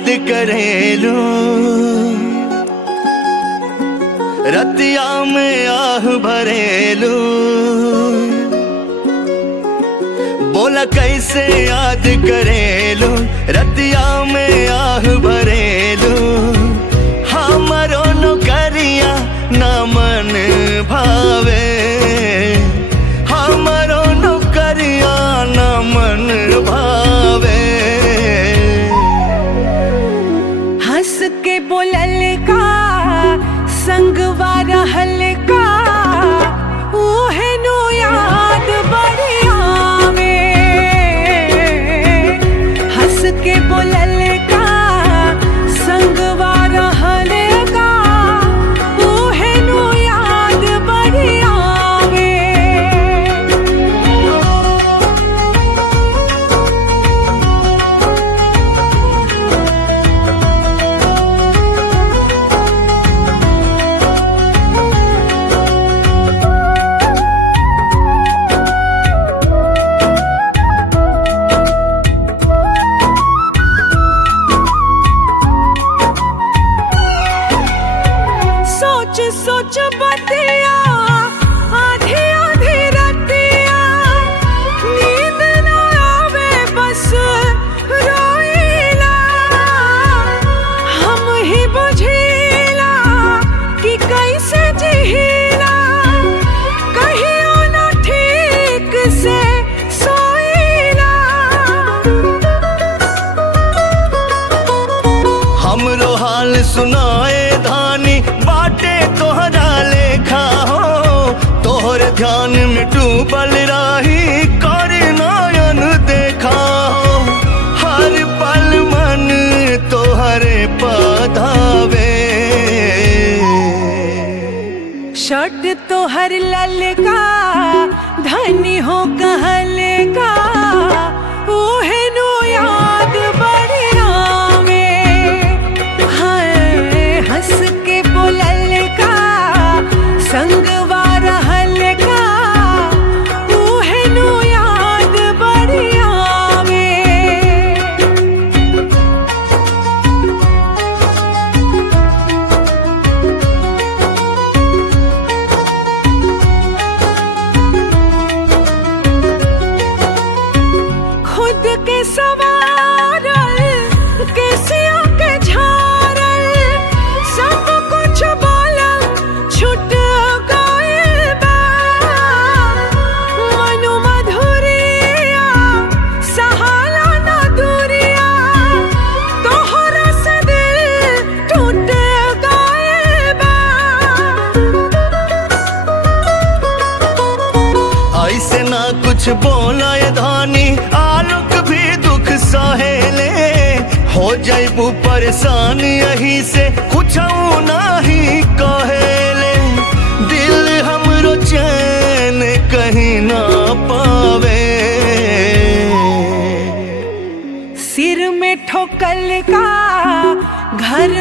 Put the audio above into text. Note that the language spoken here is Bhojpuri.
याद करेलू, रतिया में आह भरेलू। बोला कैसे याद करेलू, रतिया में आह भरेलू। हमरो नौकरिया ना मन भावे, हमरो नौकरिया ना मन भावे। हंस के बोलल का संगवा रहल का, ओहे नु याद बड़ी आवे। हंस के बोलल का संगवा रहल का, ओहे नु याद बड़ी आवे। सोच सोच बतिया आधी आधी रतिया, नींद न आवे बस रोईला। हम ही बुझीला कि कैसे जीला, कहियो न ठीक से सोईला। हमरो हाल सुनाए धानी, बाटे तोहरा लेखा हो। तोहर ध्यान में डूबल राही, कर नयन देखा हो। हर पल मन तोहरे पधावे। शर्ट तोहर ललका धनी हो कहल का, ओहे नु याद बड़ी आवे। हाय हंस के बोलल का संगवा रहल का, ओहे नु याद बड़ी आवे। खुद के सवारल केसिया के झारल, सब कुछ बोलम छूट गइल बा। मनु मधुरिया सहाला न दूरिया, तोहरा से दिल टूट गइल बा। ऐसे ना कुछ बोला ये धानी, आलोक भी दुख सहेले। हो जाइबू परेशान यही से कुछ नहीं कहेले। दिल हमरो चैन कहीं ना पावे। सिर में ठोकल का घर